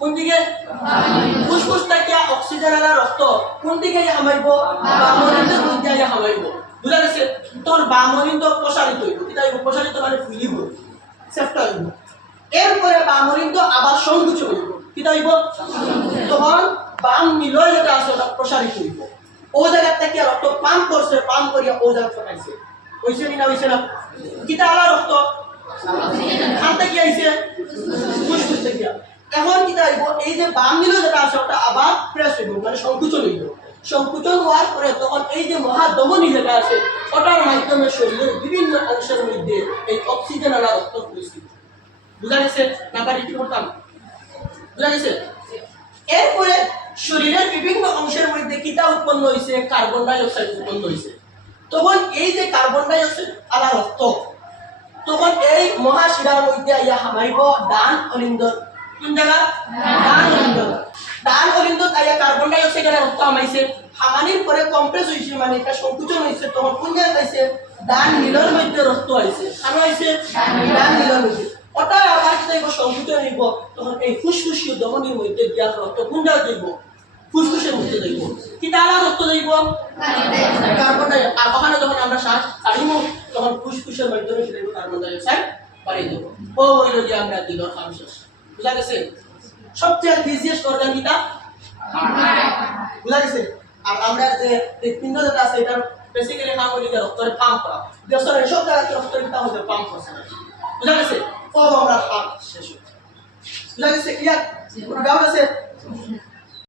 কোন দিকে ফুসফুস থেকে অক্সিজেন আর রক্ত কোন দিকে হামাইব বামনিন্দের মধ্যে হামাইব বুঝা গেছে তোর বামনিন্দ প্রসারিত হইব কিতা হইব প্রসারিত মানে ফুলিব সেফটা হইব এরপরে বামনিন্দ আবার সংকুচিত হইব কিতা হইব তখন বাম নিলয় যেটা আছে ওটা প্রসারিত হইব ও জায়গা থেকে রক্ত পাম্প করছে পাম্প করিয়া ও জায়গা ফটাইছে হইছে না হইছে না কিতা আলা রক্ত খানতে কি আইছে ফুসফুস থেকে এখন কিতা হইব এই যে বাম নিলয় যেটা আছে ওটা আবার প্রেস হইব মানে সংকুচন হইব সংকুচন হওয়ার পরে তখন এই যে মহাধমনী যেটা আছে ওটার মাধ্যমে শরীরের বিভিন্ন অংশের মধ্যে এই অক্সিজেন আলা রক্ত পরিস্থিতি বুঝা গেছে না পারি কি করতাম বুঝা গেছে এরপরে শরীরের বিভিন্ন অংশের মধ্যে কিটা উৎপন্ন হয়েছে কার্বন ডাই অক্সাইড উৎপন্ন হয়েছে তখন এই যে কার্বন ডাই অক্সাইড আলা রক্ত তখন এই মহাশিরার মধ্যে ইয়া হামাইব ডান অলিন্দ কোন জায়গা ডান অলিন্দ আইয়া কার্বন ডাই অক্সাইড আলা রক্ত হামাইছে হামানির পরে কম্প্রেস হইছে মানে এটা সংকুচন হইছে তখন কোন জায়গা পাইছে ডান নীলর মধ্যে রক্ত আইছে কেন আইছে ডান নীলর মধ্যে ওটা আবার যদি সংকুচন হইব তখন এই ফুসফুসীয় ধমনীর মধ্যে দিয়া রক্ত কোন জায়গা যাইব ফুসফুসের মধ্যে যাইব কি তারা রক্ত যাইব কার্বন ডাই আর ওখানে যখন আমরা শ্বাস ছাড়িব তখন ফুসফুসের মাধ্যমে সেটা কার্বন ডাই অক্সাইড বাড়িয়ে দেব ও হইল যে আমরা দিলর খামশ্বাস বুঝা গেছে সবচেয়ে বিজিয়েস্ট অর্গান কিটা বুঝা গেছে আর আমরা যে হৃৎপিণ্ড যেটা আছে এটা বেসিক্যালি কাম হইল যে রক্তের পাম্প করা দেশের সব জায়গাতে রক্তের কিটা হচ্ছে পাম্প করছে বুঝা গেছে ও আমরা পাম্প শেষ বুঝা গেছে ক্লিয়ার কোনো ডাউট আছে